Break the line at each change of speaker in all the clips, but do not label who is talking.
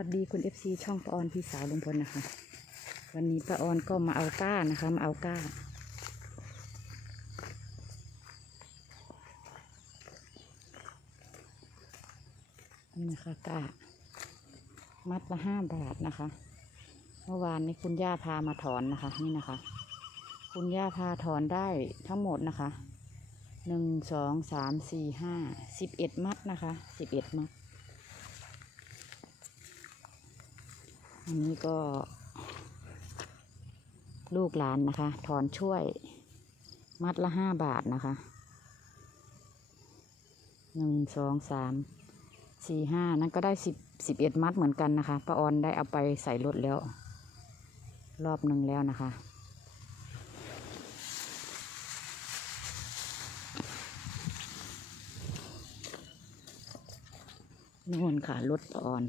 วัสดีคุณเอฟซีช่องป้าออนพี่สาวลุงพลนะคะ วันนี้ป้าออนก็มาเอาก้านะคะ มาเอาก้า นี่นะคะก้า มัดละห้าบาทนะคะ เมื่อวานนี้คุณย่าพามาถอนนะคะ นี่นะคะ คุณย่าพาถอนได้ทั้งหมดนะคะหนึ่งสองสามสี่ห้าสิบเอ็ดมัดนะคะสิบเอ็ดมัด อันนี้ก็ ลูกหลานนะคะ ถอนช่วย มัดละห้าบาทนะคะหนึ่งสองสามสี่ห้านั่นก็ได้สิบสิบเอ็ดมัดเหมือนกันนะคะป้าออนได้เอาไปใส่รถแล้ว รอบหนึ่งแล้วนะคะนู่นค่ะรถป้าออน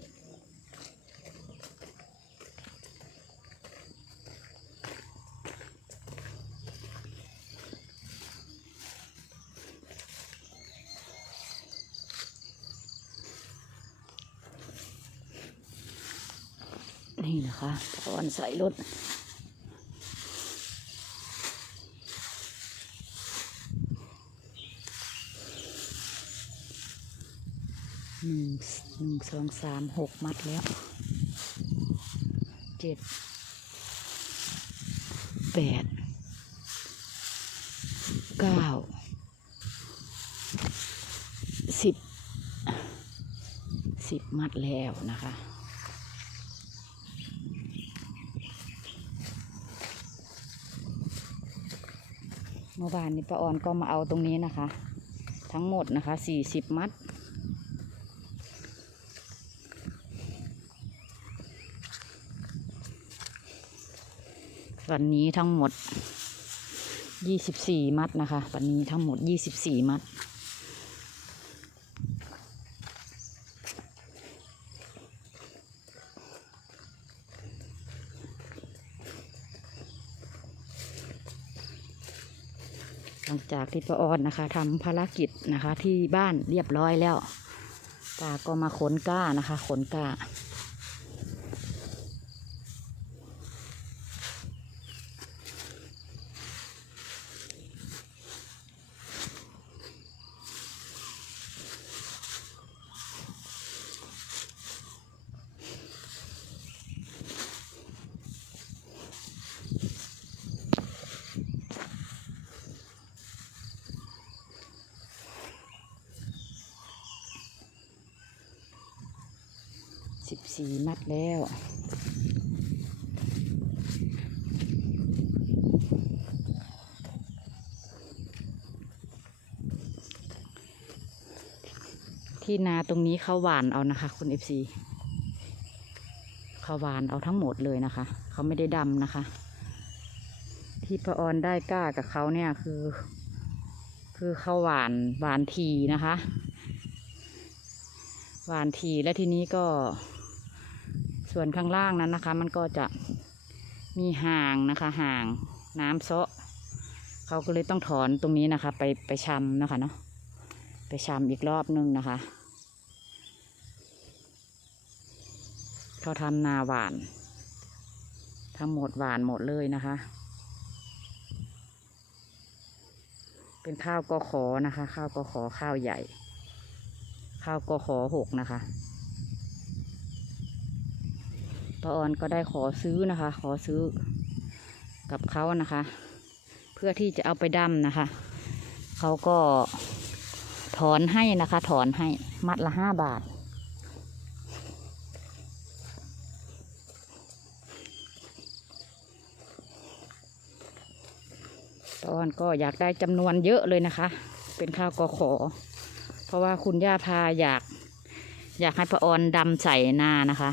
นี่นะคะตอนใส่รถหนึ่งหนึ่งสองสามหกมัดแล้วเจ็ดแปดเก้าสิบสิบมัดแล้วนะคะ เมื่อวานนี้ป้าออนก็มาเอาตรงนี้นะคะ ทั้งหมดนะคะสี่สิบมัด วันนี้ทั้งหมดยี่สิบสี่มัดนะคะ วันนี้ทั้งหมดยี่สิบสี่มัด ลังจากที่ป้าออนนะคะทำภารกิจนะคะที่บ้านเรียบร้อยแล้วป้าก็มาขนก้านะคะ ขนก้า สี่มัดแล้ว ที่นาตรงนี้เขาหวานเอานะคะ คุณเอฟซีเขาหวานเอาทั้งหมดเลยนะคะ เขาไม่ได้ดำนะคะ ที่พระออนได้กล้ากับเขาเนี่ยคือ คือเขาหวานหวานทีนะคะหวานทีและทีนี้ก็ ส่วนข้างล่างนั้นนะคะ มันก็จะมีห่างนะคะห่างน้ำเซาะเขาก็เลยต้องถอนตรงนี้นะคะ ไปไปชำนะคะเนาะไปชำอีกรอบนึงนะคะ เขาทำนาหวานทั้งหมดหวานหมดเลยนะคะ เป็นข้าวกอขอนะคะ ข้าวกอขอข้าวใหญ่ ข้าวกอขอหกนะคะ ป้าออนก็ได้ขอซื้อนะคะ ขอซื้อกับเขานะคะ เพื่อที่จะเอาไปดำนะคะ เขาก็ถอนให้นะคะ ถอนให้มัดละห้าบาทป้าออนก็อยากได้จำนวนเยอะเลยนะคะ เป็นข้าวกขอ เพราะว่าคุณย่าพาอยาก อยากให้พระออนดำใส่นานะคะ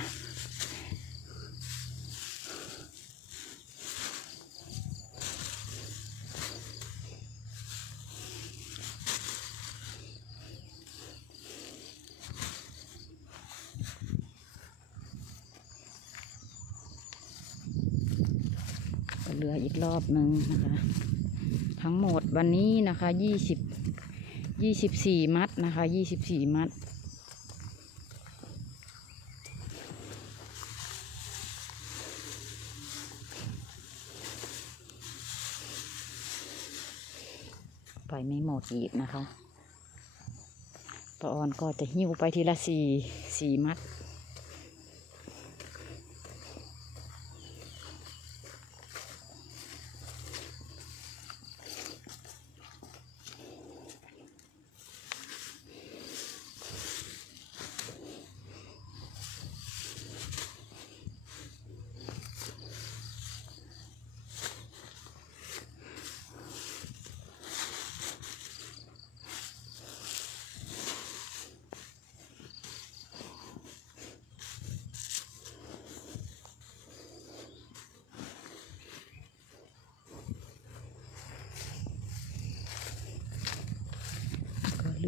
ืออีกรอบหนึ่งนะคะ ทั้งหมดวันนี้นะคะยี่สิบยี่สิบสี่มัดนะคะยี่สิบสี่มัด ไปไม่หมดอีกนะคะปะออนก็จะหิ้วไปทีละสี่สี่มัด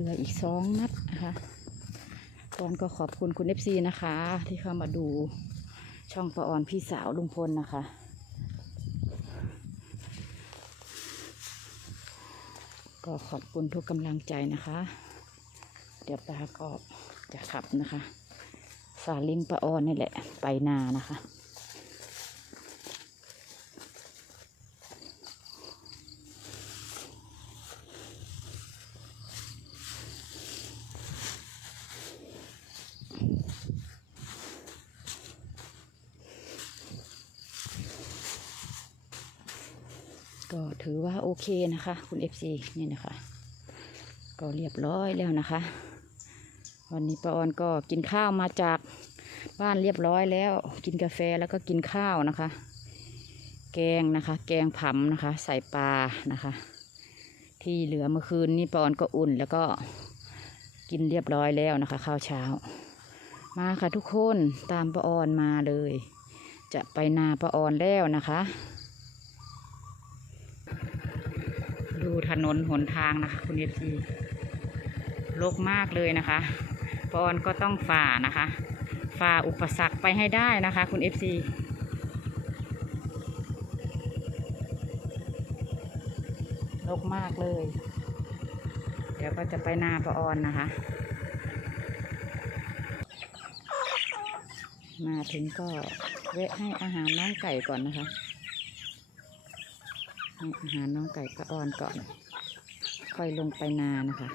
ลืออีกสองนัดนะคะก่อนก็ขอบคุณคุณเอฟซีนะคะ ที่เข้ามาดูช่องประออนพี่สาวลุงพลนะคะ ก็ขอบคุณทุกกำลังใจนะคะ เดี๋ยวป้าก็จะขับนะคะ สาลิงประออนนี่แหละ ไปนานะคะ ก็ ถือว่าโอเคนะคะ คุณ FC นี่นะคะ ก็เรียบร้อยแล้วนะคะ วันนี้ป้าออนก็กินข้าวมาจากบ้านเรียบร้อยแล้ว กินกาแฟแล้วก็กินข้าวนะคะ แกงนะคะ แกงผำนะคะ ใส่ปลานะคะ ที่เหลือเมื่อคืนนี้ป้าออนก็อุ่นแล้วก็กินเรียบร้อยแล้วนะคะ ข้าวเช้า มาค่ะทุกคนตามป้าออนมาเลย จะไปนาป้าออนแล้วนะคะ ดูถนนหนทางนะคะคุณเอฟซีโลกมากเลยนะคะปอนก็ต้องฝ่านะคะ ฝ่าอุปสรรคไปให้ได้นะคะ คุณเอฟซีโลกมากเลย เดี๋ยวก็จะไปนาปออนนะคะ มาถึงก็แวะให้อาหารน้องไก่ก่อนนะคะ ให้อาหารน้องไก่ปะออนก่อน ค่อยลงไปนานะคะ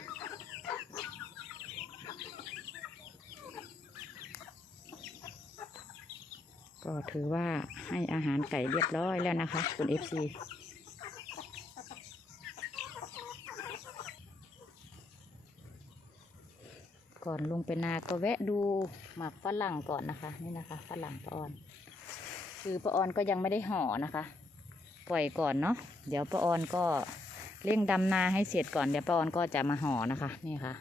ก็ถือว่าให้อาหารไก่เรียบร้อยแล้วนะคะ คุณเอฟซีก่อนลงไปนาก็แวะดูหมากฝรั่งก่อนนะคะ นี่นะคะฝรั่งปะออน คือปะออนก็ยังไม่ได้ห่อนะคะ ปล่อยก่อนเนาะเดี๋ยวป้าออนก็เร่งดำนาให้เสร็จก่อนเดี๋ยวป้าออนก็จะมาห่อนะคะ นี่ค่ะ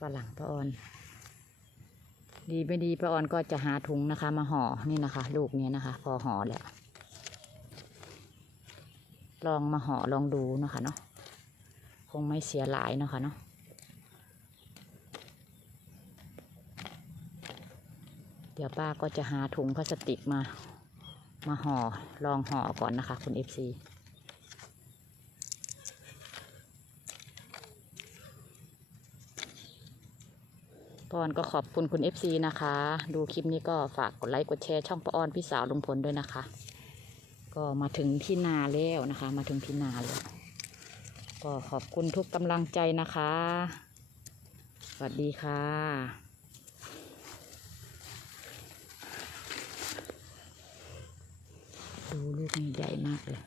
ปลาหลังป้าออน ดีไม่ดีป้าออนก็จะหาถุงนะคะ มาห่อนี่นะคะ ลูกเนี้ยนะคะ พอห่อแล้วลองมาห่อลองดูนะคะเนาะคงไม่เสียหลายนะคะเนาะเดี๋ยวป้าก็จะหาถุงพลาสติกมา มาห่อลองห่อก่อนนะคะคุณ FC ปอนก็ขอบคุณคุณ FC นะคะ ดูคลิปนี้ก็ฝากกดไลค์กดแชร์ช่องปออนพี่สาวลุงพลด้วยนะคะ ก็มาถึงที่นาแล้วนะคะ มาถึงที่นาแล้วก็ขอบคุณทุกกำลังใจนะคะ สวัสดีค่ะ ดูลูกนี้ใหญ่มากเลย